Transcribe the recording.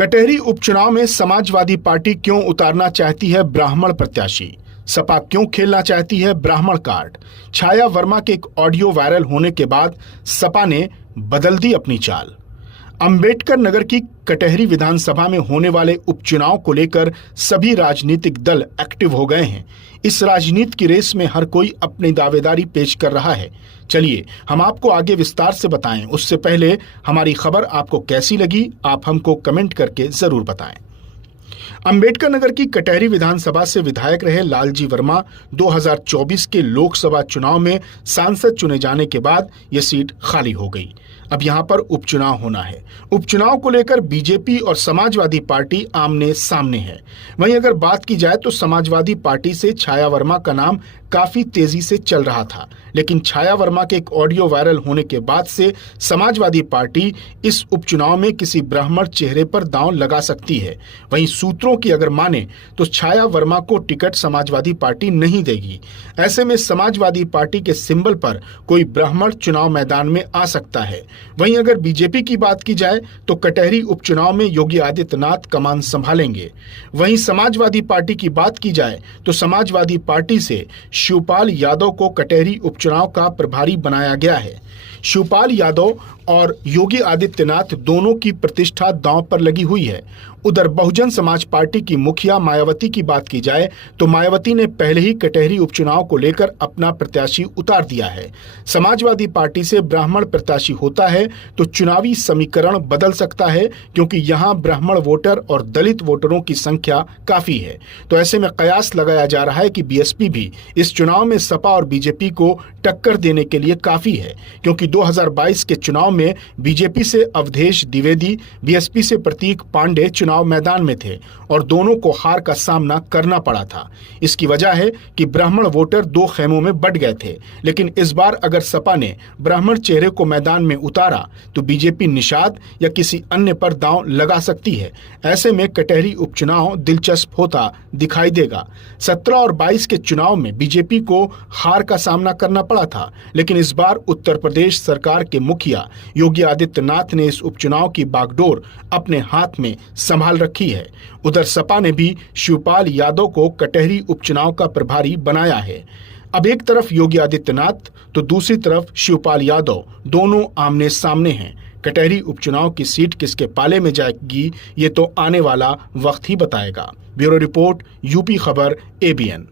कटहरी उपचुनाव में समाजवादी पार्टी क्यों उतारना चाहती है ब्राह्मण प्रत्याशी? सपा क्यों खेलना चाहती है ब्राह्मण कार्ड? छाया वर्मा के एक ऑडियो वायरल होने के बाद सपा ने बदल दी अपनी चाल। अंबेडकर नगर की कटहरी विधानसभा में होने वाले उपचुनाव को लेकर सभी राजनीतिक दल एक्टिव हो गए हैं। इस राजनीति की रेस में हर कोई अपनी दावेदारी पेश कर रहा है। चलिए हम आपको आगे विस्तार से बताएं। उससे पहले हमारी खबर आपको कैसी लगी, आप हमको कमेंट करके जरूर बताएं। अंबेडकर नगर की कटहरी विधानसभा से विधायक रहे लालजी वर्मा 2024 के लोकसभा चुनाव में सांसद चुने जाने के बाद यह सीट खाली हो गई। अब यहां पर उपचुनाव होना है। उपचुनाव को लेकर बीजेपी और समाजवादी पार्टी आमने सामने है। वहीं अगर बात की जाए तो समाजवादी पार्टी से छाया वर्मा का नाम काफी तेजी से चल रहा था, लेकिन छाया वर्मा के एक ऑडियो वायरल होने के बाद से समाजवादी पार्टी इस उपचुनाव में किसी ब्राह्मण चेहरे पर दांव लगा सकती है। वहीं सूत्रों की अगर माने तो छाया वर्मा को टिकट समाजवादी पार्टी नहीं देगी। ऐसे में समाजवादी पार्टी के सिंबल पर कोई ब्राह्मण चुनाव मैदान में आ सकता है। वहीं अगर बीजेपी की बात की जाए तो कटहरी उपचुनाव में योगी आदित्यनाथ कमान संभालेंगे। वहीं समाजवादी पार्टी की बात की जाए तो समाजवादी पार्टी से शिवपाल यादव को कटहरी उपचुनाव का प्रभारी बनाया गया है। शिवपाल यादव और योगी आदित्यनाथ दोनों की प्रतिष्ठा दांव पर लगी हुई है। उधर बहुजन समाज पार्टी की मुखिया मायावती की बात की जाए तो मायावती ने पहले ही कटहरी उपचुनाव को लेकर अपना प्रत्याशी उतार दिया है। समाजवादी पार्टी से ब्राह्मण प्रत्याशी होता है तो चुनावी समीकरण बदल सकता है, क्योंकि यहां ब्राह्मण वोटर और दलित वोटरों की संख्या काफी है। तो ऐसे में कयास लगाया जा रहा है कि बीएसपी भी इस चुनाव में सपा और बीजेपी को टक्कर देने के लिए काफी है, क्योंकि 2022 के चुनाव में बीजेपी से अवधेश द्विवेदी, बीएसपी से प्रतीक पांडे चुनाव मैदान में थे और दोनों को हार का सामना करना पड़ा था। इसकी वजह है कि ब्राह्मण वोटर दो खेमों में बंट गए थे। लेकिन इस बार अगर सपा ने ब्राह्मण चेहरे को मैदान में उतारा तो बीजेपी निषाद या किसी अन्य पर दांव लगा सकती है। ऐसे में कटहरी उपचुनाव दिलचस्प होता दिखाई देगा। 17 और 22 के चुनाव में बीजेपी को हार का सामना करना पड़ा था, लेकिन इस बार उत्तर प्रदेश सरकार के मुखिया योगी आदित्यनाथ ने इस उपचुनाव की बागडोर अपने हाथ में संभाल रखी है। उधर सपा ने भी शिवपाल यादव को कटहरी उपचुनाव का प्रभारी बनाया है। अब एक तरफ योगी आदित्यनाथ तो दूसरी तरफ शिवपाल यादव, दोनों आमने सामने हैं। कटहरी उपचुनाव की सीट किसके पाले में जाएगी ये तो आने वाला वक्त ही बताएगा। ब्यूरो रिपोर्ट, यूपी खबर, ABN।